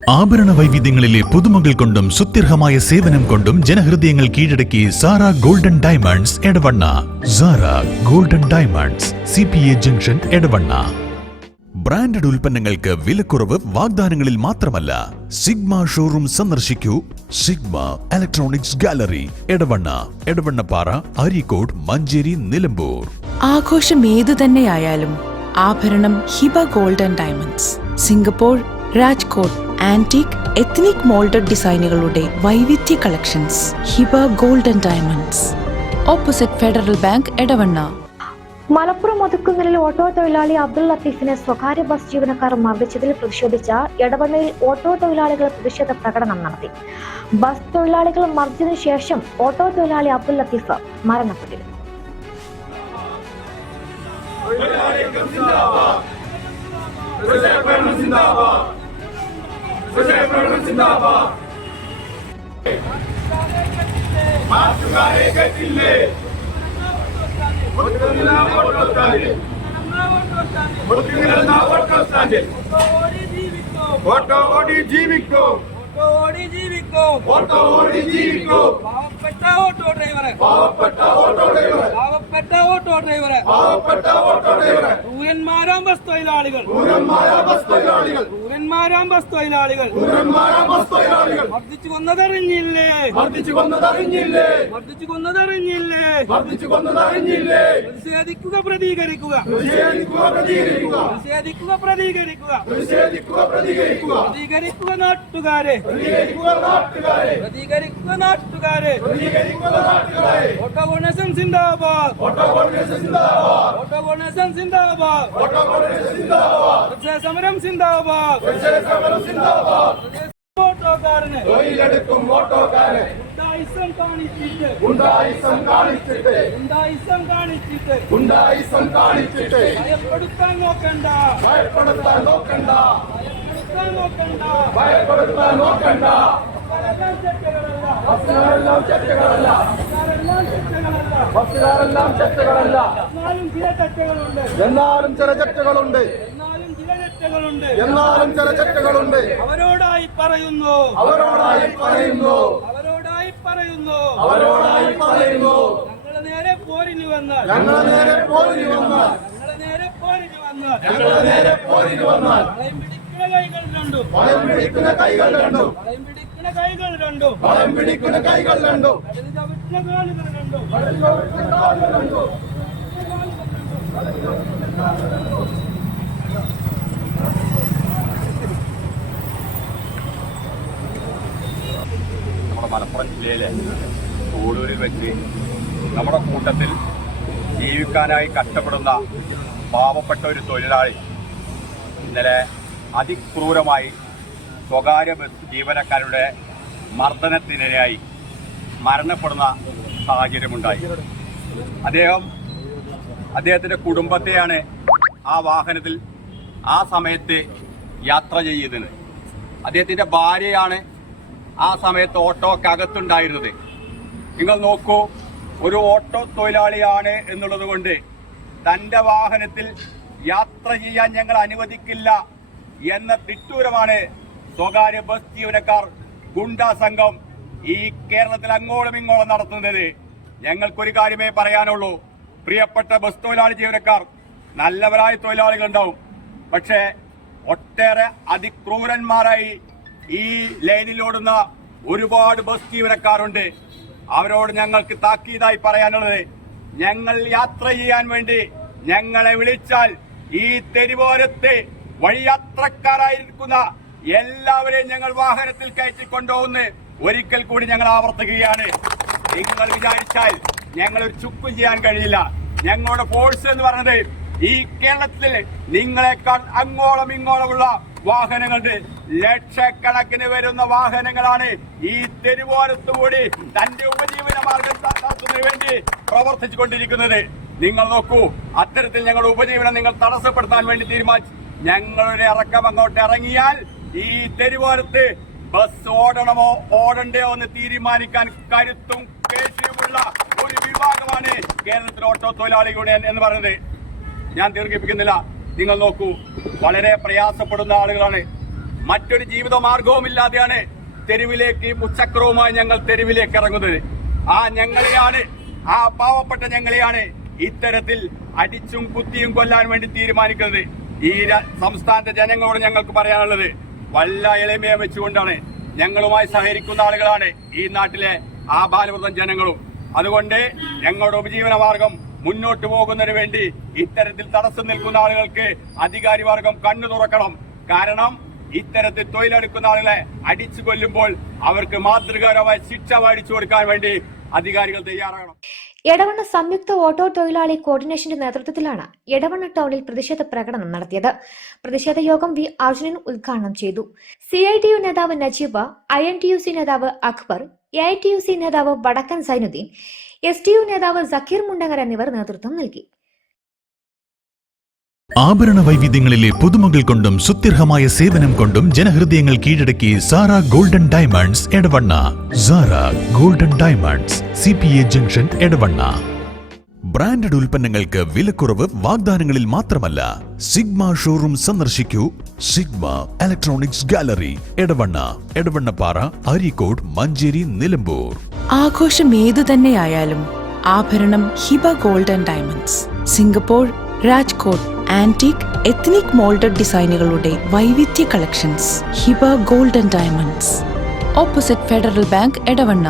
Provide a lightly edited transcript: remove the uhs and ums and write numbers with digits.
ആഭരണ വൈവിധ്യങ്ങളിലെ പുതുമകൾ കൊണ്ടും സുത്യർഹമായ സേവനം കൊണ്ടും ജനഹൃദയങ്ങൾ കീഴടക്കി Sara golden diamonds Edavanna. Sara golden diamonds, CPA junction, Edavanna. Branded ഉൽപ്പന്നങ്ങൾക്ക് വിലക്കുറവ് വാഗ്ദാനങ്ങളിൽ മാത്രമല്ല. സിഗ്മ ഷോറൂം സന്ദർശിക്കൂ. Sigma electronics gallery, Edavanna, Edavannappara, Areekode, Manjeri, Nilambur. ആഘോഷം ഏതു തന്നെയായാലും ആഭരണം Hiba golden diamonds. Singapore, Rajkot antique, ethnic moulded ഡിസൈനുകളുടെ വൈവിധ്യ collections. Hiba golden diamonds, opposite Federal Bank, Edavanna. Malappuram ഒതുക്കുന്നിൽ ഓട്ടോ തൊഴിലാളി അബ്ദുൾ ലത്തീഫിനെ സ്വകാര്യ ബസ് ജീവനക്കാർ മർദ്ദിച്ചതിൽ പ്രതിഷേധിച്ച എടവണ്ണയിൽ ഓട്ടോ തൊഴിലാളികൾ പ്രതിഷേധ പ്രകടനം നടത്തി. ബസ് തൊഴിലാളികൾ മർദ്ദിച്ചതിനു ശേഷം ഓട്ടോ തൊഴിലാളി അബ്ദുൾ ലത്തീഫ് മരണപ്പെട്ടിരുന്നു. മർദ്ദിച്ചു കൊന്നതറിഞ്ഞില്ലേ? പ്രതിഷേധിക്കുക, പ്രതികരിക്കുക. പ്രതികരിക്കുക നാട്ടുകാരെ. ഓട്ടോ ഗണേശൻ സിന്ദാബാദ്. സമരം സിന്ദാബാദ്. ഓട്ടോക്കാരന് ഗുണ്ടായിസം കാണിച്ചിട്ട് ഭയപ്പെടുത്താൻ നോക്കണ്ട. എന്നാലും ചില തെറ്റുകളുണ്ട്. അവരോടായി പറയുന്നു. ഞങ്ങളെ നേരെ പോരിന് വന്നാൽ വളം പിടിക്കുന്ന കൈകൾ രണ്ടും നമ്മുടെ മലപ്പുറം ജില്ലയിലെ കൂടൂരിൽ വെച്ച് നമ്മുടെ കൂട്ടത്തിൽ ജീവിക്കാനായി കഷ്ടപ്പെടുന്ന പാവപ്പെട്ട ഒരു തൊഴിലാളി ഇന്നലെ അതിക്രൂരമായി സ്വകാര്യ ബസ് ജീവനക്കാരുടെ മർദ്ദനത്തിനിരയായി മരണപ്പെടുന്ന സാഹചര്യമുണ്ടായി. അദ്ദേഹത്തിൻ്റെ കുടുംബത്തെയാണ് ആ വാഹനത്തിൽ ആ സമയത്ത് യാത്ര ചെയ്യുന്നത്. അദ്ദേഹത്തിൻ്റെ ഭാര്യയാണ് ആ സമയത്ത് ഓട്ടോക്കകത്തുണ്ടായിരുന്നത്. നിങ്ങൾ നോക്കൂ, ഒരു ഓട്ടോ തൊഴിലാളിയാണ് എന്നുള്ളത് കൊണ്ട് തൻ്റെ വാഹനത്തിൽ യാത്ര ചെയ്യാൻ ഞങ്ങൾ അനുവദിക്കില്ല എന്ന തിട്ടൂരമാണ് സ്വകാര്യ ബസ് ജീവനക്കാർ ഗുണ്ടാ സംഘം ഈ കേരളത്തിൽ അങ്ങോളം ഇങ്ങോളം നടത്തുന്നത്. ഞങ്ങൾക്കൊരു കാര്യമേ പറയാനുള്ളൂ. പ്രിയപ്പെട്ട ബസ് തൊഴിലാളി ജീവനക്കാർ, നല്ലവരായ തൊഴിലാളികളുണ്ടാവും, പക്ഷേ ഒട്ടേറെ അതിക്രൂരന്മാരായി ഈ ലൈനിലോടുന്ന ഒരുപാട് ബസ് ജീവനക്കാരുണ്ട്. അവരോട് ഞങ്ങൾക്ക് താക്കീതായി പറയാനുള്ളത്, ഞങ്ങൾ യാത്ര ചെയ്യാൻ വേണ്ടി ഞങ്ങളെ വിളിച്ചാൽ ഈ തെരുവോരത്ത് വഴിയാത്രക്കാരായിരിക്കുന്ന എല്ലാവരെയും ഞങ്ങൾ വാഹനത്തിൽ കയറ്റിക്കൊണ്ടുപോകുന്ന ഒരിക്കൽ കൂടി ഞങ്ങൾ ആവർത്തിക്കുകയാണ്. നിങ്ങൾ വിചാരിച്ചാൽ ഞങ്ങളൊരു ചുക്കും ചെയ്യാൻ കഴിയില്ല. ഞങ്ങളുടെ ഫോഴ്സ് എന്ന് പറയുന്നത് ഈ കേരളത്തിൽ നിങ്ങളെക്കാൾ അങ്ങോളം ഇങ്ങോളമുള്ള വാഹനങ്ങളുണ്ട്. ലക്ഷക്കണക്കിന് വരുന്ന വാഹനങ്ങളാണ് ഈ തെരുവോരത്തുകൂടി തന്റെ ഉപജീവന മാർഗം നടത്തുന്നതിന് വേണ്ടി പ്രവർത്തിച്ചുകൊണ്ടിരിക്കുന്നത്. നിങ്ങൾ നോക്കൂ, അത്തരത്തിൽ ഞങ്ങളുടെ ഉപജീവനം നിങ്ങൾ തടസ്സപ്പെടുത്താൻ വേണ്ടി തീരുമാനിച്ചു. ഞങ്ങളുടെ ഇറക്കം അങ്ങോട്ട് ഇറങ്ങിയാൽ ഈ തെരുവോരത്ത് ബസ് ഓടണമോ ഓടണ്ടയോ എന്ന് തീരുമാനിക്കാൻ കരുത്തും കേശവുമുള്ള ഒരു വിഭാഗമാണ് കേരളത്തിലെ ഓട്ടോ തൊഴിലാളി യൂണിയൻ എന്ന് പറയുന്നത്. ഞാൻ ദീർഘിപ്പിക്കുന്നില്ല. നിങ്ങൾ നോക്കൂ, വളരെ പ്രയാസപ്പെടുന്ന ആളുകളാണ്. മറ്റൊരു ജീവിത മാർഗവുമില്ലാതെയാണ് തെരുവിലേക്ക് മുച്ചക്രവുമായി ഞങ്ങൾ തെരുവിലേക്ക് ഇറങ്ങുന്നത്. ആ പാവപ്പെട്ട ഞങ്ങളെയാണ് ഇത്തരത്തിൽ അടിച്ചും കുത്തിയും കൊല്ലാൻ വേണ്ടി തീരുമാനിക്കുന്നത്. ഈ സംസ്ഥാനത്തെ ജനങ്ങളോട് ഞങ്ങൾക്ക് പറയാനുള്ളത് വല്ല എളിമയെ വെച്ചുകൊണ്ടാണ്. ഞങ്ങളുമായി സഹകരിക്കുന്ന ആളുകളാണ് ഈ നാട്ടിലെ ആ ബാലവൃതം ജനങ്ങളും. അതുകൊണ്ട് ഞങ്ങളുടെ ഉപജീവന മാർഗം മുന്നോട്ട് പോകുന്നതിന് വേണ്ടി ഇത്തരത്തിൽ തടസ്സം നിൽക്കുന്ന ആളുകൾക്ക് അധികാരി വർഗം കണ്ണു തുറക്കണം. കാരണം ഇത്തരത്തിൽ തൊഴിലെടുക്കുന്ന ആളുകളെ അടിച്ചു കൊല്ലുമ്പോൾ അവർക്ക് മാതൃകാപരമായ ശിക്ഷ മേടിച്ചു കൊടുക്കാൻ വേണ്ടി അധികാരികൾ തയ്യാറാകണം. എടവണ്ണ സംയുക്ത ഓട്ടോ തൊഴിലാളി കോർഡിനേഷന്റെ നേതൃത്വത്തിലാണ് എടവണ്ണ ടൗണിൽ പ്രതിഷേധ പ്രകടനം നടത്തിയത്. പ്രതിഷേധ യോഗം വി അർജുനൻ ഉദ്ഘാടനം ചെയ്തു. CITU നേതാവ് നജീബ്, INTUC നേതാവ് അക്ബർ, AITUC നേതാവ് വടക്കൻ സൈനുദ്ദീൻ, STU നേതാവ് സക്കീർ മുണ്ടങ്ങർ എന്നിവർ നേതൃത്വം നൽകി. ആഭരണ വൈവിധ്യങ്ങളിലെ പുതുമകൾ കൊണ്ടും സുത്യർഹമായ സേവനം കൊണ്ടും ജനഹൃദയങ്ങൾ കീഴടക്കി Sara golden diamonds Edavanna. Sara golden diamonds, CPA junction Edavanna. Branded ഉൽപ്പന്നങ്ങൾക്ക് വിലക്കുറവ് വാഗ്ദാനങ്ങളിൽ മാത്രമല്ല. സിഗ്മ ഷോറൂം സന്ദർശിക്കൂ. Sigma electronics gallery, Edavanna, Edavannappara, Areekode, Manjeri, Nilambur. ആഘോഷം ഏതു തന്നെയായാലും ആഭരണം Hiba golden diamonds. Singapore, Rajkot antique ethnic moulded ഡിസൈനുകളുടെ വൈവിധ്യ collections. Hiba golden diamonds, opposite Federal Bank, Edavanna.